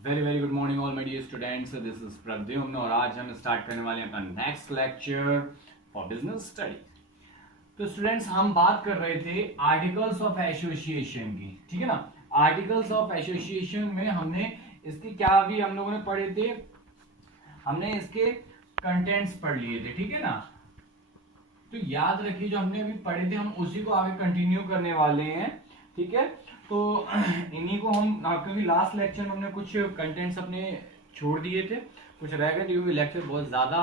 Very very good morning all my dear students, this is Pradyumna और आज हम start करने वाले हैं अपना next lecture for business study. तो स्टूडेंट्स, हम बात कर रहे थे आर्टिकल्स ऑफ एसोसिएशन की, ठीक है ना। आर्टिकल्स ऑफ एसोसिएशन में हमने इसके क्या अभी हम लोगों ने पढ़े थे, हमने इसके कंटेंट्स पढ़ लिए थे, ठीक है ना। तो याद रखिए जो हमने अभी पढ़े थे हम उसी को आगे कंटिन्यू करने वाले हैं, ठीक है। तो इन्हीं को हम, क्योंकि लास्ट लेक्चर में हमने कुछ कंटेंट्स अपने छोड़ दिए थे, कुछ रह गए थे क्योंकि लेक्चर बहुत ज्यादा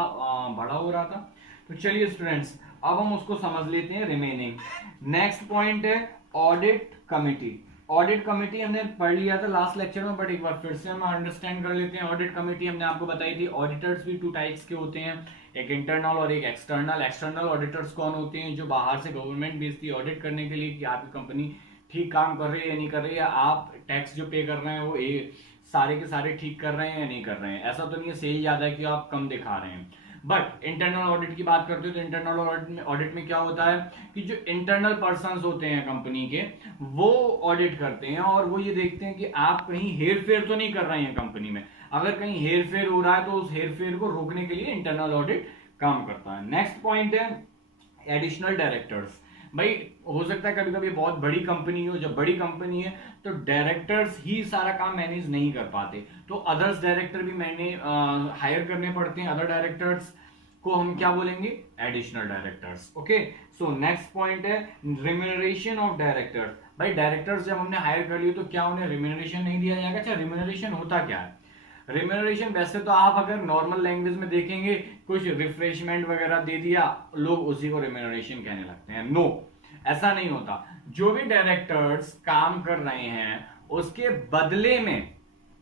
बड़ा हो रहा था। तो चलिए स्टूडेंट्स, अब हम उसको समझ लेते हैं रिमेनिंग। नेक्स्ट पॉइंट है ऑडिट कमिटी। ऑडिट कमिटी हमने पढ़ लिया था लास्ट लेक्चर में, बट एक बार फिर से हम अंडरस्टैंड कर लेते हैं। ऑडिट कमिटी हमने आपको बताई थी, ऑडिटर्स भी टू टाइप्स के होते हैं, एक इंटरनल और एक एक्सटर्नल। एक्सटर्नल ऑडिटर्स कौन होते हैं? जो बाहर से गवर्नमेंट भेजती है ऑडिट करने के लिए कि आपकी कंपनी ठीक काम कर रही है या नहीं कर रही है, आप टैक्स जो पे कर रहे हैं वो सारे के सारे ठीक कर रहे हैं या नहीं कर रहे हैं। ऐसा तो नहीं है सेल ज्यादा है कि आप कम दिखा रहे हैं। बट इंटरनल ऑडिट की बात करते हो तो इंटरनल ऑडिट में क्या होता है कि जो इंटरनल पर्संस होते हैं कंपनी के, वो ऑडिट करते हैं और वो ये देखते हैं कि आप कहीं हेर फेर तो नहीं कर रहे हैं कंपनी में। अगर कहीं हेर फेर हो रहा है तो उस हेर फेर को रोकने के लिए इंटरनल ऑडिट काम करता है। नेक्स्ट पॉइंट है एडिशनल डायरेक्टर्स। भाई हो सकता है कभी कभी बहुत बड़ी कंपनी हो, जब बड़ी कंपनी है तो डायरेक्टर्स ही सारा काम मैनेज नहीं कर पाते, तो अदर्स डायरेक्टर भी मैंने हायर करने पड़ते हैं। अदर डायरेक्टर्स को हम क्या बोलेंगे? Additional directors. Okay, so next point है रिम्यूनरेशन ऑफ डायरेक्टर्स। भाई डायरेक्टर्स जब हमने हायर कर लिए तो क्या उन्हें रिम्यूनरेशन नहीं दिया जाएगा? अच्छा, रिम्यूनरेशन होता क्या है? रिम्यूनरेशन वैसे तो आप अगर नॉर्मल लैंग्वेज में देखेंगे, कुछ रिफ्रेशमेंट वगैरह दे दिया, लोग उसी को रिम्यूनरेशन कहने लगते हैं। नो, ऐसा नहीं होता। जो भी डायरेक्टर्स काम कर रहे हैं उसके बदले में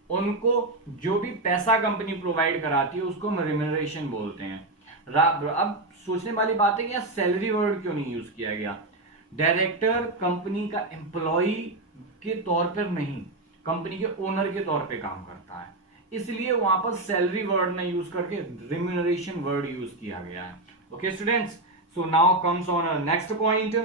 उनको जो भी पैसा कंपनी प्रोवाइड कराती है उसको हम रिम्यूनरेशन बोलते हैं। अब सोचने वाली बात है कि यहाँ सैलरी वर्ड क्यों नहीं यूज किया गया? डायरेक्टर कंपनी का एम्प्लॉय के तौर पर नहीं, कंपनी के ओनर के तौर पे काम करता है, इसलिए वहां पर सैलरी वर्ड न यूज करके रिम्यूनरेशन वर्ड यूज किया गया है। Okay students, so now comes on next point,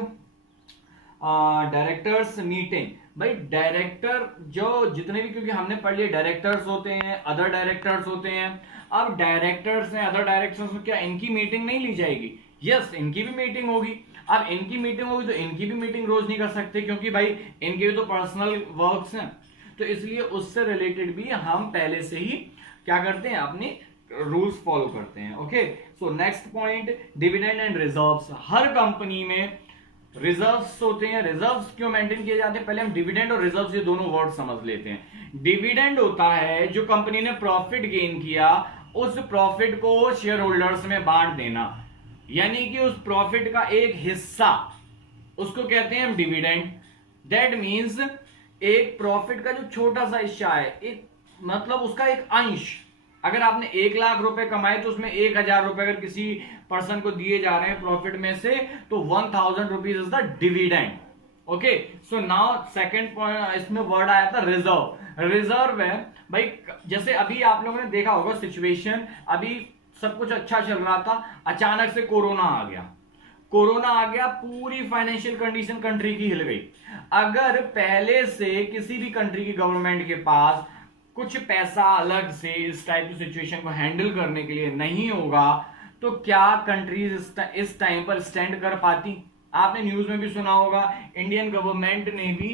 directors meeting. भाई डायरेक्टर जो जितने भी, क्योंकि हमने पढ़ लिया डायरेक्टर्स होते हैं, अदर डायरेक्टर्स होते हैं। अब डायरेक्टर्स हैं, अदर डायरेक्टर्स में क्या इनकी मीटिंग नहीं ली जाएगी? यस, इनकी भी मीटिंग होगी। अब इनकी मीटिंग होगी तो इनकी भी मीटिंग रोज नहीं कर सकते, क्योंकि भाई इनके भी तो पर्सनल वर्क्स हैं। तो इसलिए उससे रिलेटेड भी हम पहले से ही क्या करते हैं, अपने रूल्स फॉलो करते हैं। Okay, so next point dividend and reserves. Her company में रिजर्व्स होते हैं। रिजर्व्स क्यों मेंटेन किए जाते हैं? पहले हम डिविडेंड और रिजर्व्स ये दोनों वर्ड समझ लेते हैं। डिविडेंड होता है जो कंपनी ने प्रॉफिट गेन किया, उस प्रॉफिट को शेयर होल्डर्स में बांट देना, यानी कि उस प्रॉफिट का एक हिस्सा, उसको कहते हैं हम डिविडेंड। दैट मीन्स एक प्रॉफिट का जो छोटा सा हिस्सा है, एक मतलब उसका एक अंश। अगर आपने 1,00,000 रुपए कमाए तो उसमें 1,000 रुपए अगर किसी पर्सन को दिए जा रहे हैं प्रॉफिट में से, तो 1,000 rupees is the dividend. Okay, so now second point, इसमें वर्ड आया था रिजर्व। रिजर्व है भाई, जैसे अभी आप लोगों ने देखा होगा सिचुएशन, अभी सब कुछ अच्छा चल रहा था, अचानक से कोरोना आ गया। कोरोना आ गया, पूरी फाइनेंशियल कंडीशन कंट्री की हिल गई। अगर पहले से किसी भी कंट्री की गवर्नमेंट के पास कुछ पैसा अलग से इस टाइप की सिचुएशन को हैंडल करने के लिए नहीं होगा, तो क्या कंट्रीज इस टाइम पर स्टैंड कर पाती? आपने न्यूज में भी सुना होगा, इंडियन गवर्नमेंट ने भी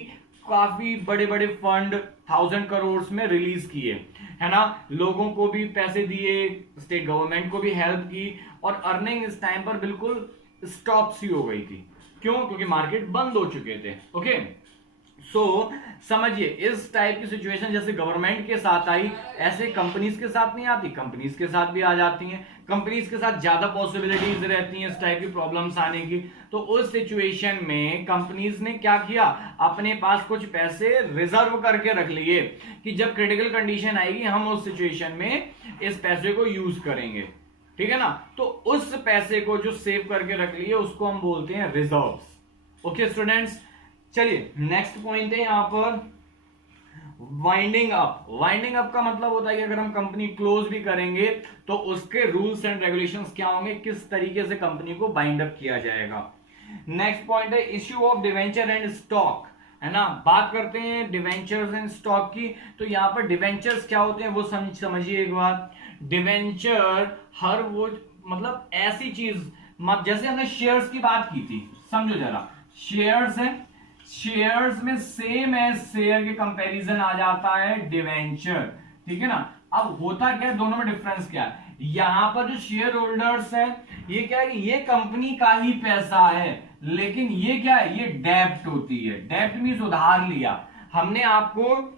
काफी बड़े बड़े फंड 1,000 करोड़ में रिलीज किए, है ना। लोगों को भी पैसे दिए, स्टेट गवर्नमेंट को भी हेल्प की, और अर्निंग इस टाइम पर बिल्कुल स्टॉप सी हो गई थी। क्यों? क्योंकि मार्केट बंद हो चुके थे। ओके, सो समझिए इस टाइप की सिचुएशन जैसे गवर्नमेंट के साथ आई, ऐसे कंपनीज के साथ नहीं आती, कंपनीज के साथ भी आ जाती हैं। कंपनीज के साथ ज्यादा पॉसिबिलिटीज रहती हैं इस टाइप की प्रॉब्लम्स आने की। तो उस सिचुएशन में कंपनीज ने क्या किया, अपने पास कुछ पैसे रिजर्व करके रख लिए कि जब क्रिटिकल कंडीशन आएगी हम उस सिचुएशन में इस पैसे को यूज करेंगे, ठीक है ना। तो उस पैसे को जो सेव करके रख लिए उसको हम बोलते हैं रिजर्व्स। ओके स्टूडेंट्स, चलिए नेक्स्ट पॉइंट है यहां पर वाइंडिंग अप। वाइंडिंग अप का मतलब होता है कि अगर हम कंपनी क्लोज भी करेंगे तो उसके रूल्स एंड रेगुलेशंस क्या होंगे, किस तरीके से कंपनी को बाइंड अप किया जाएगा। नेक्स्ट पॉइंट है issue of debenture and stock. है ना। बात करते हैं डिवेंचर्स एंड स्टॉक की, तो यहाँ पर डिवेंचर्स क्या होते हैं वो समझिए एक बार। डिवेंचर हर वो मतलब ऐसी चीज, जैसे हमने शेयर्स की बात की थी, समझो जरा, शेयर्स है, शेयर्स में सेम एज शेयर के कंपैरिजन आ जाता है डिवेंचर, ठीक है ना। अब होता क्या है, दोनों में डिफरेंस क्या है, यहां पर जो शेयर होल्डर्स है ये क्या है, ये कंपनी का ही पैसा है, लेकिन ये क्या है, ये डेब्ट होती है। डेब्ट मींस उधार लिया, हमने आपको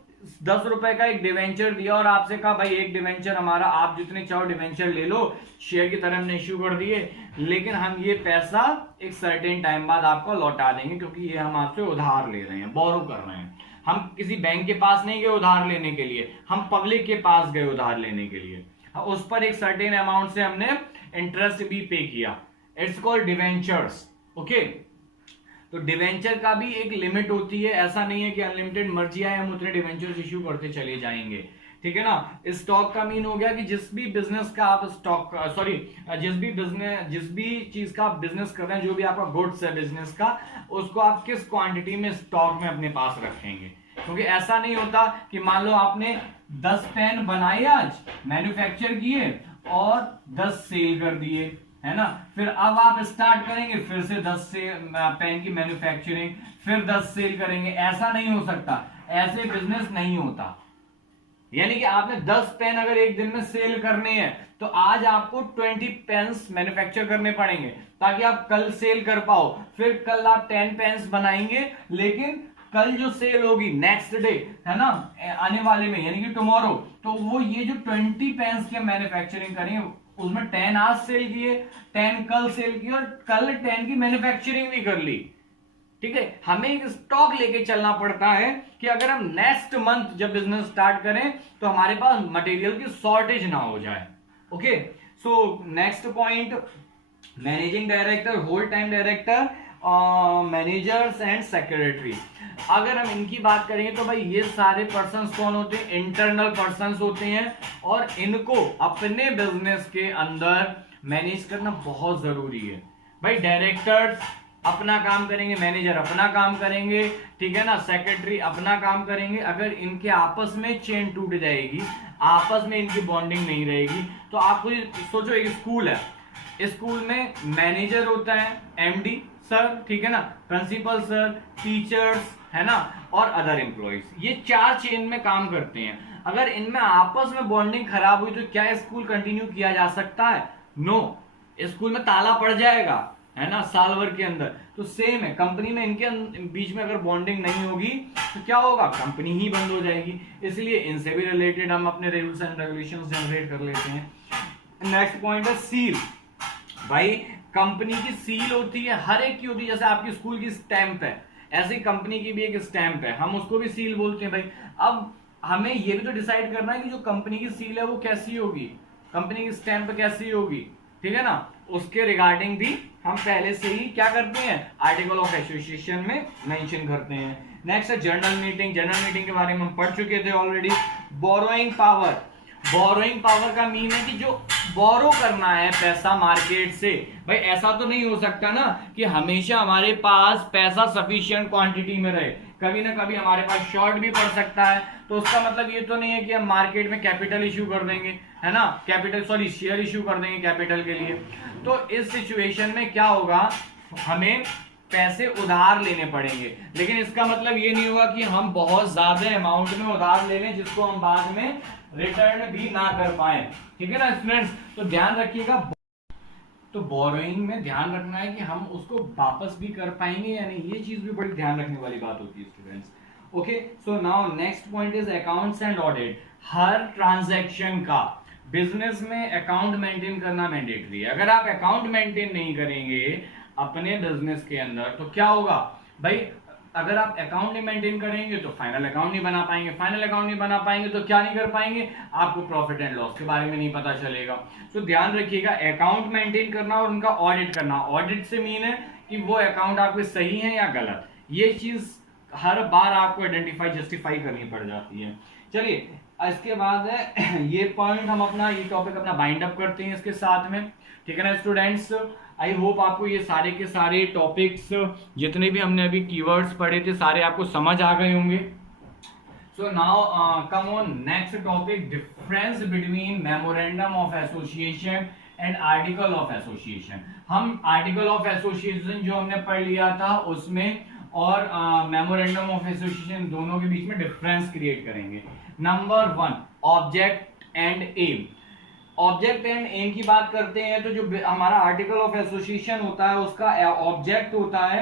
10 रुपए का एक डिवेंचर दिया और आपसे कहा भाई एक डिवेंचर हमारा, आप जितने चाहो डिवेंचर ले लो, शेयर की तरह हमने इश्यू कर दिए, लेकिन हम ये पैसा एक सर्टेन टाइम बाद आपको लौटा देंगे, क्योंकि ये हम आपसे उधार ले रहे हैं, बोरो कर रहे हैं। हम किसी बैंक के पास नहीं गए उधार लेने के लिए, हम पब्लिक के पास गए उधार लेने के लिए, उस पर एक सर्टेन अमाउंट से हमने इंटरेस्ट भी पे किया। It's called debentures. ओके, तो डिवेंचर का भी एक लिमिट होती है, ऐसा नहीं है कि अनलिमिटेड मर्जी आए हम उतने डिवेंचर्स इश्यू करते चले जाएंगे, ठीक है ना। स्टॉक का मीन हो गया कि जिस भी बिजनेस का आप स्टॉक, सॉरी, जिस भी चीज का आप बिजनेस कर रहे हैं, जो भी आपका गुड्स है बिजनेस का, उसको आप किस क्वांटिटी में स्टॉक में अपने पास रखेंगे। क्योंकि ऐसा नहीं होता कि मान लो आपने 10 पेन बनाए आज, मैन्युफैक्चर किए और 10 सेल कर दिए, है ना, फिर अब आप स्टार्ट करेंगे फिर से 10 से पेन की मैन्युफैक्चरिंग, फिर 10 सेल करेंगे, ऐसा नहीं हो सकता, ऐसे बिजनेस नहीं होता। यानी कि आपने 10 पेन अगर एक दिन में सेल करने हैं तो आज आपको 20 पेन्स मैन्युफैक्चर करने पड़ेंगे ताकि आप कल सेल कर पाओ, फिर कल आप 10 पेन्स बनाएंगे, लेकिन कल जो सेल होगी नेक्स्ट डे, है ना, आने वाले में यानी कि टुमारो, तो वो ये जो 20 पेन्स की मैन्युफैक्चरिंग करेंगे उसमें 10 आज सेल किए, 10 कल सेल किए और कल 10 की मैन्युफैक्चरिंग भी कर ली, ठीक है। हमें एक स्टॉक लेके चलना पड़ता है कि अगर हम नेक्स्ट मंथ जब बिजनेस स्टार्ट करें तो हमारे पास मटेरियल की शॉर्टेज ना हो जाए। Okay, so next point, managing director, whole time director, managers and secretary. अगर हम इनकी बात करेंगे तो भाई ये सारे पर्सन्स कौन होते हैं, इंटरनल पर्सन्स होते हैं, और इनको अपने बिजनेस के अंदर मैनेज करना बहुत जरूरी है। भाई डायरेक्टर्स अपना काम करेंगे, मैनेजर अपना काम करेंगे, ठीक है ना, सेक्रेटरी अपना काम करेंगे। अगर इनके आपस में चेन टूट जाएगी, आपस में इनकी बॉन्डिंग नहीं रहेगी, तो आप सोचो एक स्कूल है, स्कूल में मैनेजर होता है, एमडी सर, ठीक है ना, प्रिंसिपल सर, टीचर्स, है ना, और अदर एम्प्लॉइज, ये 4 चेन में काम करते हैं। अगर इनमें आपस में बॉन्डिंग खराब हुई तो क्या स्कूल कंटिन्यू किया जा सकता है? नो, स्कूल में ताला पड़ जाएगा, है ना, साल भर के अंदर। तो सेम है कंपनी में, इनके बीच में अगर बॉन्डिंग नहीं होगी तो क्या होगा, कंपनी ही बंद हो जाएगी। इसलिए इनसे भी रिलेटेड हम अपने रूल्स एंड रेगुलेशंस जनरेट कर लेते हैं। नेक्स्ट पॉइंट है सील। भाई कंपनी की सील होती है, हर एक की होती है, जैसे आपकी स्कूल की स्टैंप है, ऐसे कंपनी की भी एक स्टैंप है, हम उसको भी सील बोलते हैं। भाई अब हमें ये भी तो डिसाइड करना है कि जो कंपनी की सील है वो कैसी होगी, कंपनी की स्टैंप कैसी होगी, ठीक है ना, उसके रिगार्डिंग भी हम पहले से ही क्या करते हैं, आर्टिकल ऑफ एसोसिएशन में मेंशन करते हैं। नेक्स्ट है जर्नल मीटिंग। जर्नल मीटिंग के बारे में हम पढ़ चुके थे already. Borrowing power. Borrowing power का मीन है कि जो बोरो करना है पैसा मार्केट से, भाई ऐसा तो नहीं हो सकता ना कि हमेशा हमारे पास पैसा सफिशिएंट क्वांटिटी में रहे, कभी ना कभी हमारे पास शॉर्ट भी पड़ सकता है। तो उसका मतलब ये तो नहीं है कि हम मार्केट में कैपिटल इश्यू कर देंगे, है ना, कैपिटल सॉरी शेयर इश्यू कर देंगे कैपिटल के लिए। तो इस सिचुएशन में क्या होगा, हमें पैसे उधार लेने पड़ेंगे, लेकिन इसका मतलब ये नहीं होगा कि हम बहुत ज्यादा अमाउंट में उधार ले लें जिसको हम बाद में रिटर्न भी ना कर पाए, ठीक है ना स्टूडेंट्स। तो ध्यान रखिएगा, तो बोरोइंग में ध्यान रखना है कि हम उसको वापस भी कर पाएंगे या नहीं, ये चीज भी बड़ी ध्यान रखने वाली बात होती है students. Okay, so now next point is accounts and audit. Her transaction का बिजनेस में अकाउंट मेंटेन करना मैंडेटरी है। अगर आप अकाउंट मेंटेन नहीं करेंगे अपने बिजनेस के अंदर तो क्या होगा भाई, अगर आप अकाउंट नहीं मेंटेन करेंगे तो फाइनल अकाउंट नहीं बना पाएंगे, फाइनल अकाउंट नहीं बना पाएंगे तो क्या नहीं कर पाएंगे, आपको प्रॉफिट एंड लॉस के बारे में नहीं पता चलेगा। तो ध्यान रखिएगा, अकाउंट मेंटेन करना और उनका ऑडिट करना। ऑडिट से मीन है कि वो अकाउंट आपके सही है या गलत, ये चीज हर बार आपको आइडेंटिफाई जस्टिफाई करनी पड़ जाती है। चलिए इसके बाद है ये पॉइंट हम अपना ये टॉपिक अपना बाइंड अप करते हैं इसके साथ में, ठीक है ना स्टूडेंट्स। आई होप आपको ये सारे के सारे टॉपिक्स जितने भी हमने अभी कीवर्ड्स पढ़े थे सारे आपको समझ आ गए होंगे. So now come on next topic, difference between memorandum of association and article of association. हम article of association जो हमने पढ़ लिया था उसमें और memorandum of association दोनों के बीच में difference create करेंगे. Number 1 object and aim. Object and aim की बात करते हैं तो जो हमारा आर्टिकल ऑफ एसोसिएशन होता है उसका ऑब्जेक्ट होता है,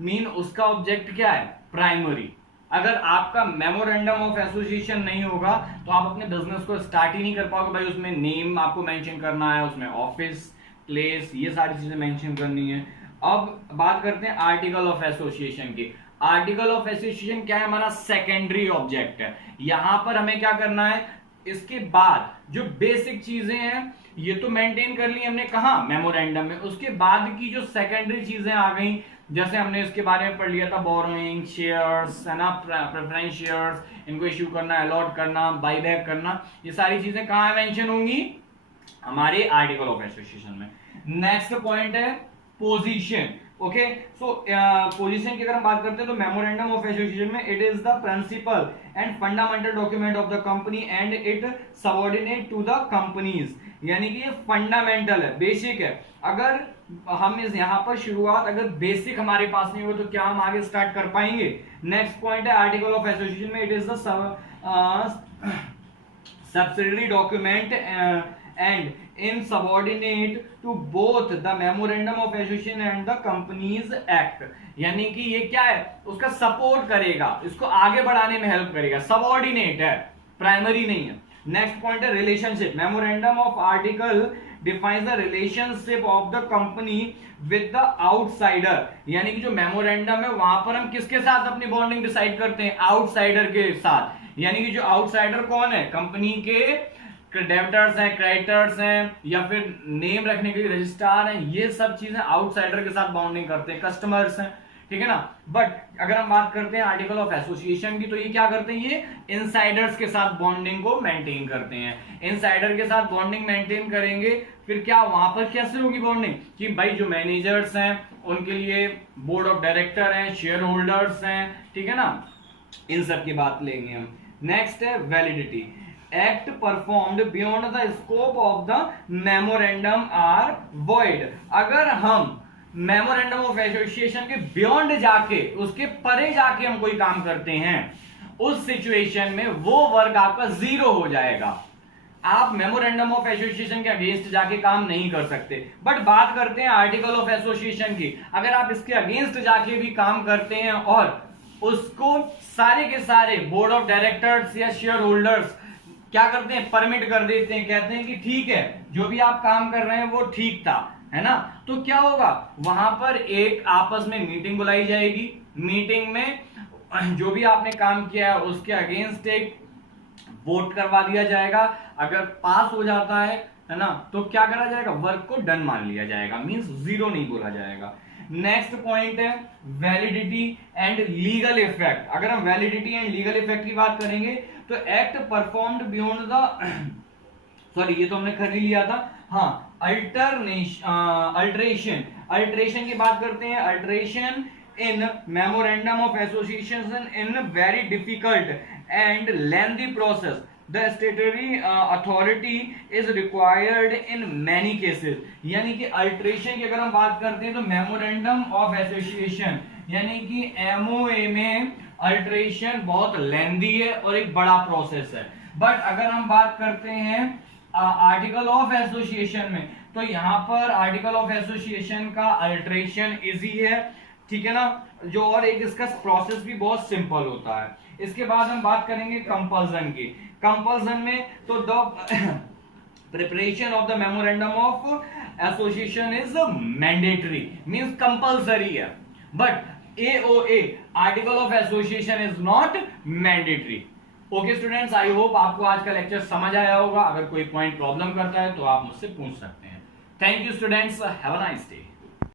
मीन उसका ऑब्जेक्ट क्या है, प्राइमरी. अगर आपका मेमोरेंडम ऑफ एसोसिएशन नहीं होगा तो आप अपने बिजनेस को स्टार्ट ही नहीं कर पाओगे. भाई उसमें नेम आपको मेंशन करना है, उसमें ऑफिस, प्लेस, ये सारी चीजें मेंशन करनी है. अब बात करते हैं आर्टिकल ऑफ एसोसिएशन की. आर्टिकल ऑफ एसोसिएशन क्या है, हमारा सेकेंडरी ऑब्जेक्ट है. यहां पर हमें क्या करना है, इसके बाद जो बेसिक चीजें हैं ये तो मेंटेन कर ली हमने, कहा मेमोरेंडम में. उसके बाद की जो सेकेंडरी चीजें आ गई, जैसे हमने इसके बारे में पढ़ लिया था, बोरोइंग, शेयर्स है ना, प्रेफरेंस शेयर्स, इनको इश्यू करना, अलॉट करना, बाईबैक करना, ये सारी चीजें कहां मेंशन होंगी, हमारे आर्टिकल ऑफ एसोसिएशन में. नेक्स्ट पॉइंट है पोजीशन. ओके, सो पोजीशन की अगर हम बात करते हैं तो मेमोरेंडम ऑफ एसोसिएशन में it is the principal and fundamental document of the company and it subordinate to the companies. यानी कि ये फंडामेंटल है, बेसिक है. अगर हम इस यहाँ पर शुरुआत अगर बेसिक हमारे पास नहीं हो तो क्या हम आगे स्टार्ट कर पाएंगे. नेक्स्ट पॉइंट है आर्टिकल ऑफ एसोसिएशन में it is the subsidiary document and in subordinate to both the memorandum of association and the companies act. यानी कि ये क्या है, उसका सपोर्ट करेगा, इसको आगे बढ़ाने में हेल्प करेगा. सबऑर्डिनेट है, प्राइमरी नहीं है. नेक्स्ट पॉइंट है relationship. Memorandum of article defines the relationship of the company with the outsider. यानी कि जो मेमोरेंडम है वहां पर हम किसके साथ अपनी बॉन्डिंग डिसाइड करते हैं, आउटसाइडर के साथ. यानी कि जो आउटसाइडर कौन है, कंपनी के डेबिटर्स हैं, क्रेडिटर्स हैं, या फिर नेम रखने के लिए रजिस्ट्रार हैं, ये सब चीजें आउटसाइडर के साथ बाउंडिंग करते हैं, कस्टमर्स हैं, ठीक है ना. बट अगर हम बात करते हैं आर्टिकल ऑफ एसोसिएशन की तो ये क्या करते हैं, ये इनसाइडर्स के साथ बॉन्डिंग को मेंटेन करते हैं. इनसाइडर के साथ बॉन्डिंग मेंटेन करेंगे, फिर क्या वहां पर कैसे होगी बॉन्डिंग, कि भाई जो मैनेजर्स हैं उनके लिए बोर्ड ऑफ डायरेक्टर हैं, शेयर होल्डर्स हैं, ठीक है ना, इन सब की बात लेंगे हम. नेक्स्ट है validity. Act performed beyond the scope of the memorandum are void. अगर हम मेमोरेंडम ऑफ एसोसिएशन के बियॉन्ड जाके, उसके परे जाके हम कोई काम करते हैं, उस सिचुएशन में वो वर्क आपका जीरो हो जाएगा. आप मेमोरेंडम ऑफ एसोसिएशन के अगेंस्ट जाके काम नहीं कर सकते. बट बात करते हैं आर्टिकल ऑफ एसोसिएशन की. अगर आप इसके अगेंस्ट जाके भी काम करते हैं और उसको सारे के सारे बोर्ड ऑफ डायरेक्टर्स या शेयर होल्डर्स क्या करते हैं, परमिट कर देते हैं, कहते हैं कि ठीक है जो भी आप काम कर रहे हैं वो ठीक था, है ना, तो क्या होगा, वहां पर एक आपस में मीटिंग बुलाई जाएगी. मीटिंग में जो भी आपने काम किया है उसके अगेंस्ट एक वोट करवा दिया जाएगा. अगर पास हो जाता है ना, तो क्या करा जाएगा, वर्क को डन मान लिया जाएगा, मींस जीरो नहीं बोला जाएगा. नेक्स्ट पॉइंट है वैलिडिटी एंड लीगल इफेक्ट. अगर हम वैलिडिटी एंड लीगल इफेक्ट की बात करेंगे तो act performed beyond the, sorry ये तो हमने कर ही लिया था, हाँ, अल्टरेशन की बात करते हैं. Alteration in memorandum of association in very difficult and lengthy process. The statutory authority is required in many cases. यानी कि अल्टरेशन की अगर हम बात करते हैं तो मेमोरेंडम ऑफ एसोसिएशन यानी कि एमओए में अल्टरेशन बहुत लेंदी है और एक बड़ा प्रोसेस है. बट अगर हम बात करते हैं आर्टिकल ऑफ एसोसिएशन में तो यहां पर आर्टिकल ऑफ एसोसिएशन का अल्टरेशन इजी है, ठीक है ना, जो और एक इसका प्रोसेस भी बहुत सिंपल होता है. इसके बाद हम बात करेंगे कंपल्सन की. कंपल्सन में तो the preparation of the memorandum of association is mandatory, means compulsory है. But AOA article of association is not mandatory. Okay students, I hope आपको आज का लेक्चर समझ आया होगा. अगर कोई पॉइंट प्रॉब्लम करता है तो आप मुझसे पूछ सकते हैं. Thank you students, have a nice day.